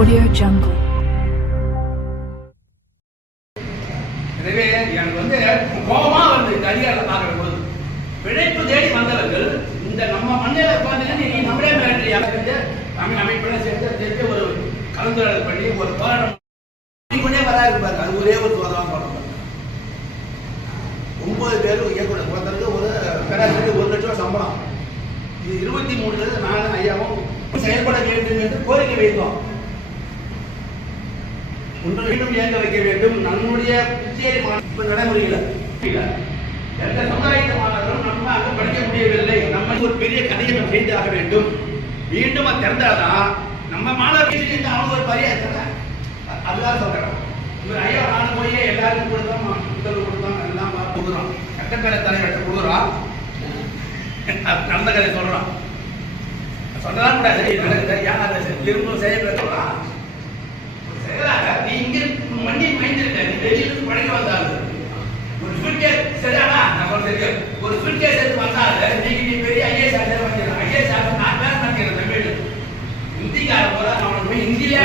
Audio Jungle. எனவே எனக்கு வந்து கோபமா வந்து இந்த அதிகாரத்தை பார்க்கிற போது பிழைப்பு தேடி வந்தவர்கள் இந்த நம்ம மண்ணில் உட்காந்துங்க நீ நம்மளே மிரட்டி தமிழ் அமைப்புடன் சேர்த்து ஒரு கலந்துரையாடல் பண்ணி ஒரு போராட்டம் கொண்டே வராது பாருங்க. அது ஒரே ஒரு சோதனை போடுறாங்க. 9 பேர் இயக்குனர் ஒருத்தருக்கு ஒரு பேராசிரியர் 1 லட்சம் ரூபாய் சம்பளம். இது 23 நானும் ஐயாவும் செயல்பட வேண்டும் என்று கோரிக்கை வைத்தோம். ஒன்று மீண்டும் இயங்க வைக்க வேண்டும். நம்முடைய புதுச்சேரி நடைமுறையில் எந்த சமுதாயத்த மாணவர்களும் நம்ம அங்கு படிக்க முடியவில்லை. நம்ம ஒரு பெரிய கதையை நம்ம செய்தாக வேண்டும். மீண்டும் அது திறந்தாதான் நம்ம மாணவர்கள் அவங்க ஒரு பரியாசம் அதுதான் சொல்றேன். இவர் ஐயா நானும் போய் எல்லாருக்கும் கொடுத்தோம், புத்தகம் கொடுத்தோம், எல்லாம் கொடுக்குறோம். கட்டக்கரை தலைவர்கிட்ட கொடுக்குறோம். நடந்த கதை சொல்றான். சொல்லலாம் கூடாது. யார் திரும்ப செய்ய சொல்றான். நீ இங்க மண்ணில் மைந்திருக்க, நீ வெளியிலிருந்து படைக்க வந்தாலும் ஒரு சுட்கேஸ் சரியானா நான் சொல்றது ஒரு சுட்கேஸ் எடுத்து வந்தாலும் நீ பெரிய ஐஏஎஸ் ஆஃபீஸர் வந்துடுற. ஐஏஎஸ் ஆஃபீஸர் நான் பேச மாட்டேங்கிறேன். தமிழ் ஹிந்திக்கார போல அவனுக்கு போய் ஹிந்தியிலே